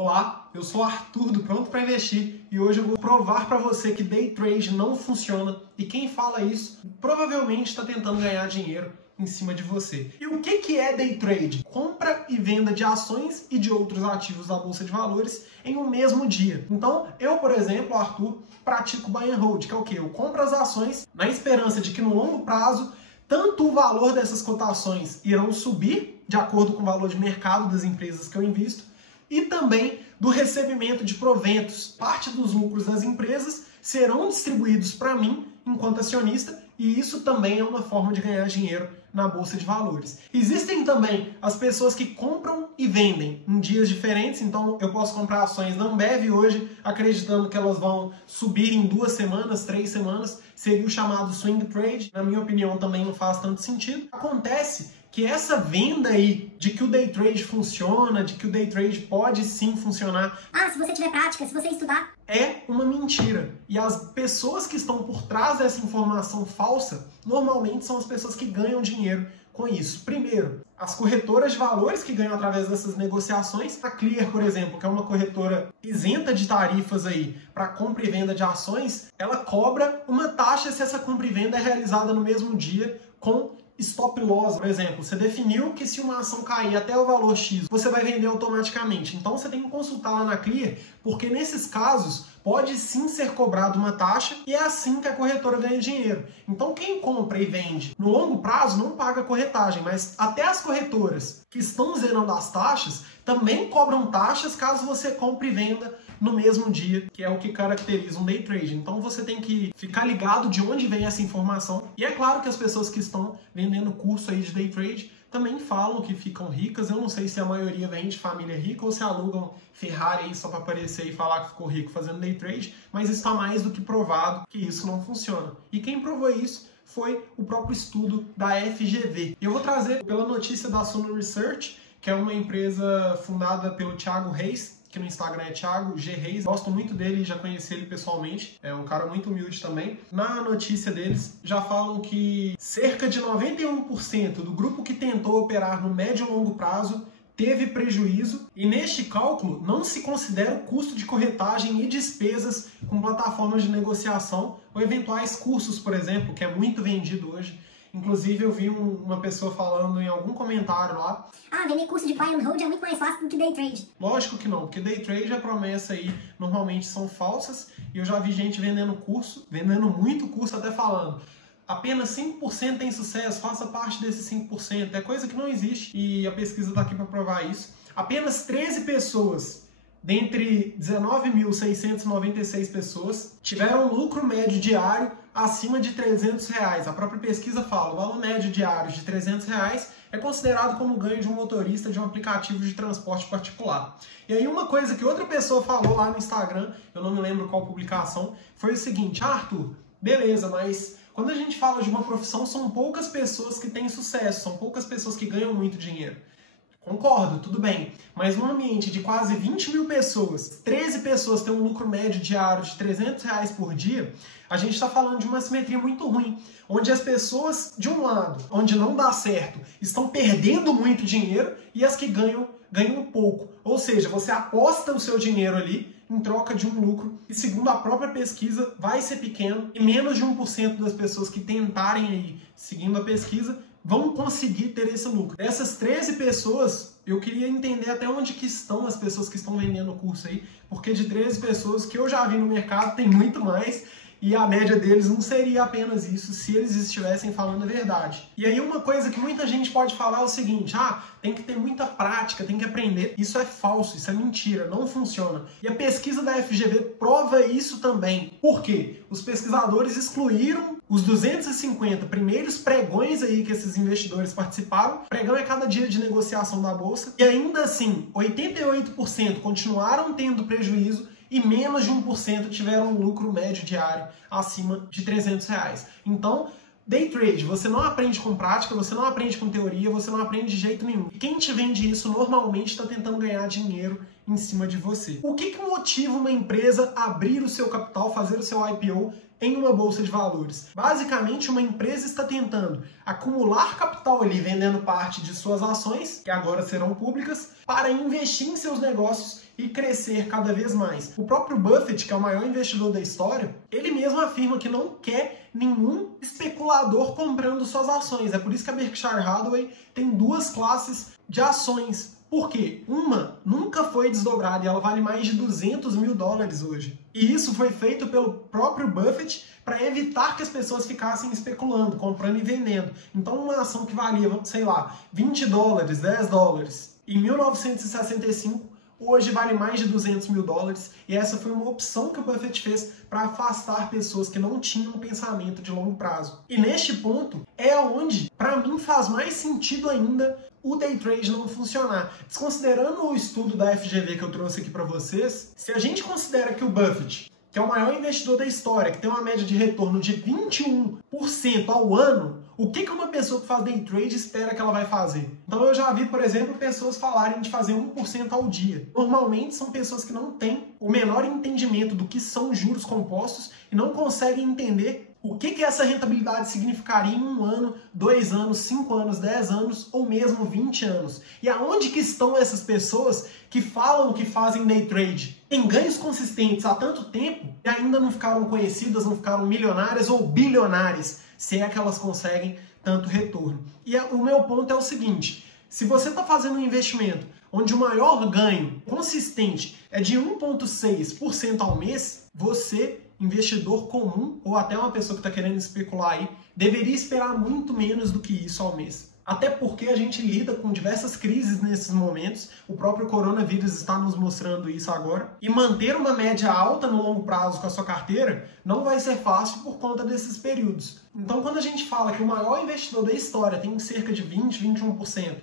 Olá, eu sou Arthur do Pronto para Investir e hoje eu vou provar para você que Day Trade não funciona e quem fala isso provavelmente está tentando ganhar dinheiro em cima de você. E o que é Day Trade? Compra e venda de ações e de outros ativos da Bolsa de Valores em um mesmo dia. Então, eu, por exemplo, Arthur, pratico Buy and Hold, que é o quê? Eu compro as ações na esperança de que no longo prazo tanto o valor dessas cotações irão subir de acordo com o valor de mercado das empresas que eu invisto, e também do recebimento de proventos. Parte dos lucros das empresas serão distribuídos para mim enquanto acionista, e isso também é uma forma de ganhar dinheiro na Bolsa de Valores. Existem também as pessoas que compram e vendem em dias diferentes, então eu posso comprar ações da Ambev hoje, acreditando que elas vão subir em 2 semanas, 3 semanas, seria o chamado swing trade. Na minha opinião também não faz tanto sentido. Acontece que essa venda aí de que o day trade funciona, de que o day trade pode sim funcionar, se você tiver prática, se você estudar, é uma mentira. E as pessoas que estão por trás dessa informação falsa, normalmente são as pessoas que ganham dinheiro com isso. Primeiro, as corretoras de valores que ganham através dessas negociações. A Clear, por exemplo, que é uma corretora isenta de tarifas aí para compra e venda de ações, ela cobra uma taxa se essa compra e venda é realizada no mesmo dia com stop loss. Por exemplo, você definiu que se uma ação cair até o valor X, você vai vender automaticamente. Então você tem que consultar lá na Clear, porque nesses casos pode sim ser cobrado uma taxa e é assim que a corretora ganha dinheiro. Então quem compra e vende no longo prazo não paga corretagem, mas até as corretoras que estão zerando as taxas também cobram taxas caso você compre e venda no mesmo dia, que é o que caracteriza um day trade. Então você tem que ficar ligado de onde vem essa informação. E é claro que as pessoas que estão vendendo curso aí de day trade também falam que ficam ricas. Eu não sei se a maioria vem de família rica ou se alugam Ferrari aí só para aparecer e falar que ficou rico fazendo day trade, mas está mais do que provado que isso não funciona. E quem provou isso foi o próprio estudo da FGV. Eu vou trazer pela notícia da Suno Research, que é uma empresa fundada pelo Thiago Reis, que no Instagram é Thiago G. Reis. Gosto muito dele, já conheci ele pessoalmente. É um cara muito humilde também. Na notícia deles, já falam que cerca de 91% do grupo que tentou operar no médio e longo prazo teve prejuízo, e neste cálculo não se considera o custo de corretagem e despesas com plataformas de negociação ou eventuais cursos, por exemplo, que é muito vendido hoje. Inclusive, eu vi uma pessoa falando em algum comentário lá: vender curso de buy and hold é muito mais fácil do que day trade. Lógico que não, porque day trade, a promessa aí normalmente são falsas, e eu já vi gente vendendo curso, vendendo muito curso, até falando apenas 5% tem sucesso, faça parte desses 5%. É coisa que não existe, e a pesquisa está aqui para provar isso. Apenas 13 pessoas dentre 19.696 pessoas tiveram lucro médio diário acima de R$300. A própria pesquisa fala: o valor médio diário de R$300 é considerado como o ganho de um motorista de um aplicativo de transporte particular. E aí uma coisa que outra pessoa falou lá no Instagram, eu não me lembro qual publicação, foi o seguinte: Arthur, beleza, mas quando a gente fala de uma profissão, são poucas pessoas que têm sucesso, são poucas pessoas que ganham muito dinheiro. Concordo, tudo bem, mas num ambiente de quase 20 mil pessoas, 13 pessoas têm um lucro médio diário de R$300 por dia, a gente está falando de uma simetria muito ruim, onde as pessoas, de um lado, onde não dá certo, estão perdendo muito dinheiro, e as que ganham pouco. Ou seja, você aposta o seu dinheiro ali em troca de um lucro, e segundo a própria pesquisa, vai ser pequeno, e menos de 1% das pessoas que tentarem aí, seguindo a pesquisa, vão conseguir ter esse lucro. Dessas 13 pessoas, eu queria entender até onde que estão as pessoas que estão vendendo o curso aí, porque de 13 pessoas que eu já vi no mercado, tem muito mais, e a média deles não seria apenas isso se eles estivessem falando a verdade. E aí uma coisa que muita gente pode falar é o seguinte: tem que ter muita prática, tem que aprender. Isso é falso, isso é mentira, não funciona. E a pesquisa da FGV prova isso também. Por quê? Os pesquisadores excluíram os 250 primeiros pregões aí que esses investidores participaram. Pregão é cada dia de negociação da bolsa. E ainda assim, 88% continuaram tendo prejuízo e menos de 1% tiveram um lucro médio diário acima de R$300. Então, day trade, você não aprende com prática, você não aprende com teoria, você não aprende de jeito nenhum. E quem te vende isso normalmente está tentando ganhar dinheiro em cima de você. O que motiva uma empresa a abrir o seu capital, fazer o seu IPO em uma bolsa de valores? Basicamente, uma empresa está tentando acumular capital ali, vendendo parte de suas ações, que agora serão públicas, para investir em seus negócios e crescer cada vez mais. O próprio Buffett, que é o maior investidor da história, ele mesmo afirma que não quer nenhum especulador comprando suas ações. É por isso que a Berkshire Hathaway tem duas classes de ações. Por quê? Uma nunca foi desdobrada e ela vale mais de 200 mil dólares hoje. E isso foi feito pelo próprio Buffett para evitar que as pessoas ficassem especulando, comprando e vendendo. Então uma ação que valia, sei lá, 20 dólares, 10 dólares, em 1965, hoje vale mais de 200 mil dólares, e essa foi uma opção que o Buffett fez para afastar pessoas que não tinham um pensamento de longo prazo. E neste ponto é onde, para mim, faz mais sentido ainda o day trade não funcionar. Desconsiderando o estudo da FGV que eu trouxe aqui para vocês, se a gente considera que o Buffett, que é o maior investidor da história, que tem uma média de retorno de 21% ao ano, o que uma pessoa que faz day trade espera que ela vai fazer? Então eu já vi, por exemplo, pessoas falarem de fazer 1% ao dia. Normalmente são pessoas que não têm o menor entendimento do que são juros compostos e não conseguem entender o que essa rentabilidade significaria em 1 ano, 2 anos, 5 anos, 10 anos ou mesmo 20 anos. E aonde que estão essas pessoas que falam que fazem day trade? Tem ganhos consistentes há tanto tempo e ainda não ficaram conhecidas, não ficaram milionárias ou bilionárias, se é que elas conseguem tanto retorno. E o meu ponto é o seguinte: se você está fazendo um investimento onde o maior ganho consistente é de 1,6% ao mês, você, investidor comum, ou até uma pessoa que está querendo especular aí, deveria esperar muito menos do que isso ao mês. Até porque a gente lida com diversas crises nesses momentos, o próprio coronavírus está nos mostrando isso agora, e manter uma média alta no longo prazo com a sua carteira não vai ser fácil por conta desses períodos. Então, quando a gente fala que o maior investidor da história tem cerca de 20, 21%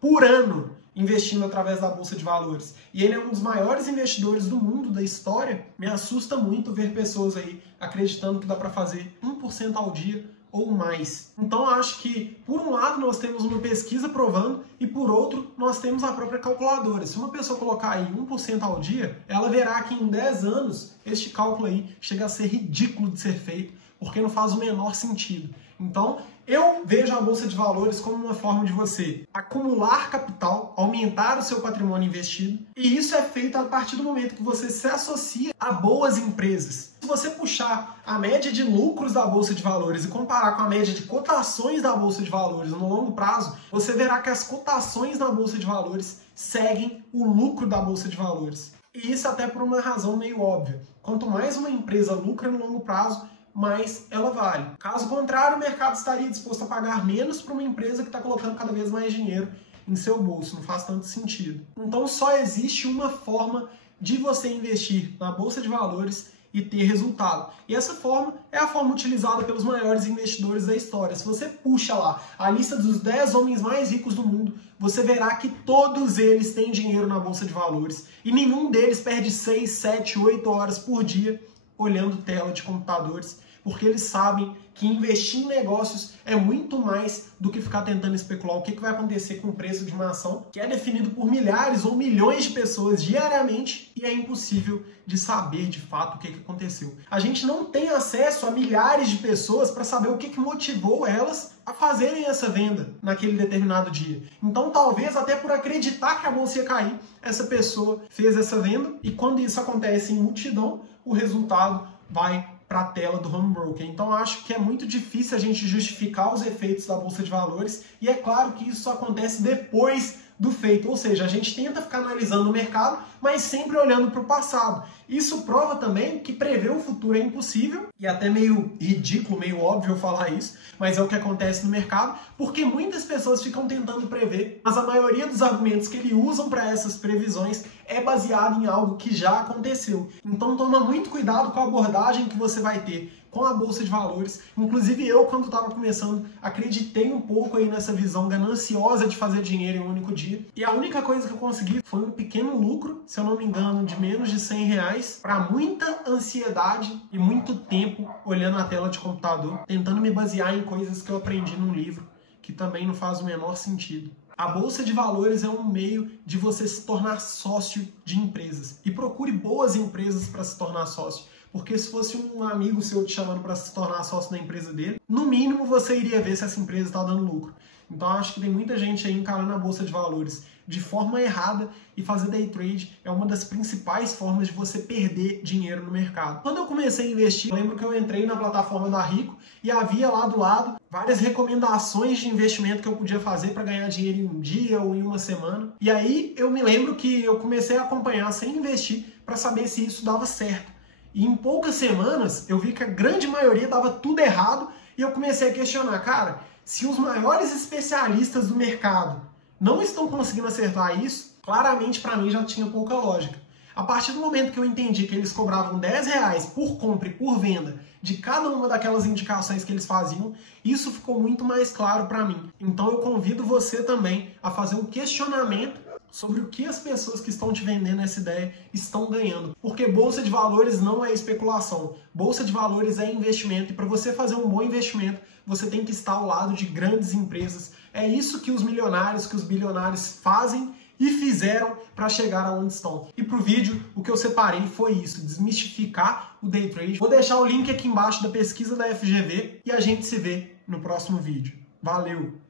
por ano investindo através da Bolsa de Valores, e ele é um dos maiores investidores do mundo da história, me assusta muito ver pessoas aí acreditando que dá para fazer 1% ao dia ou mais. Então acho que, por um lado, nós temos uma pesquisa provando e, por outro, nós temos a própria calculadora. Se uma pessoa colocar aí 1% ao dia, ela verá que em 10 anos este cálculo aí chega a ser ridículo de ser feito, porque não faz o menor sentido. Então, eu vejo a Bolsa de Valores como uma forma de você acumular capital, aumentar o seu patrimônio investido, e isso é feito a partir do momento que você se associa a boas empresas. Se você puxar a média de lucros da Bolsa de Valores e comparar com a média de cotações da Bolsa de Valores no longo prazo, você verá que as cotações na Bolsa de Valores seguem o lucro da Bolsa de Valores. E isso até por uma razão meio óbvia. Quanto mais uma empresa lucra no longo prazo, mais ela vale. Caso contrário, o mercado estaria disposto a pagar menos para uma empresa que está colocando cada vez mais dinheiro em seu bolso. Não faz tanto sentido. Então só existe uma forma de você investir na Bolsa de Valores e ter resultado. E essa forma é a forma utilizada pelos maiores investidores da história. Se você puxa lá a lista dos 10 homens mais ricos do mundo, você verá que todos eles têm dinheiro na Bolsa de Valores e nenhum deles perde 6, 7, 8 horas por dia olhando tela de computadores, porque eles sabem que investir em negócios é muito mais do que ficar tentando especular o que vai acontecer com o preço de uma ação, que é definido por milhares ou milhões de pessoas diariamente e é impossível de saber de fato o que aconteceu. A gente não tem acesso a milhares de pessoas para saber o que motivou elas a fazerem essa venda naquele determinado dia. Então, talvez até por acreditar que a bolsa ia cair, essa pessoa fez essa venda e quando isso acontece em multidão, o resultado vai para a tela do home broker. Então acho que é muito difícil a gente justificar os efeitos da Bolsa de Valores e é claro que isso acontece depois do feito, ou seja, a gente tenta ficar analisando o mercado, mas sempre olhando para o passado. Isso prova também que prever o futuro é impossível, e até meio ridículo, meio óbvio falar isso, mas é o que acontece no mercado, porque muitas pessoas ficam tentando prever, mas a maioria dos argumentos que eles usam para essas previsões é baseado em algo que já aconteceu. Então toma muito cuidado com a abordagem que você vai ter com a Bolsa de Valores. Inclusive eu, quando estava começando, acreditei um pouco aí nessa visão gananciosa de fazer dinheiro em um único dia. E a única coisa que eu consegui foi um pequeno lucro, se eu não me engano, de menos de R$100, para muita ansiedade e muito tempo olhando a tela de computador, tentando me basear em coisas que eu aprendi num livro, que também não faz o menor sentido. A Bolsa de Valores é um meio de você se tornar sócio de empresas. E procure boas empresas para se tornar sócio. porque se fosse um amigo seu te chamando para se tornar sócio da empresa dele, no mínimo você iria ver se essa empresa está dando lucro. Então eu acho que tem muita gente aí encarando a bolsa de valores de forma errada, e fazer day trade é uma das principais formas de você perder dinheiro no mercado. Quando eu comecei a investir, eu lembro que eu entrei na plataforma da Rico e havia lá do lado várias recomendações de investimento que eu podia fazer para ganhar dinheiro em um dia ou em uma semana. E aí eu me lembro que eu comecei a acompanhar sem investir para saber se isso dava certo. E em poucas semanas eu vi que a grande maioria dava tudo errado e eu comecei a questionar, cara, se os maiores especialistas do mercado não estão conseguindo acertar isso, claramente para mim já tinha pouca lógica. A partir do momento que eu entendi que eles cobravam R$10 por compra e por venda de cada uma daquelas indicações que eles faziam, isso ficou muito mais claro para mim. Então eu convido você também a fazer um questionamento sobre o que as pessoas que estão te vendendo essa ideia estão ganhando. Porque bolsa de valores não é especulação. Bolsa de valores é investimento, e para você fazer um bom investimento, você tem que estar ao lado de grandes empresas. É isso que os milionários, que os bilionários fazem e fizeram para chegar aonde estão. E pro vídeo, o que eu separei foi isso, desmistificar o day trade. Vou deixar o link aqui embaixo da pesquisa da FGV e a gente se vê no próximo vídeo. Valeu!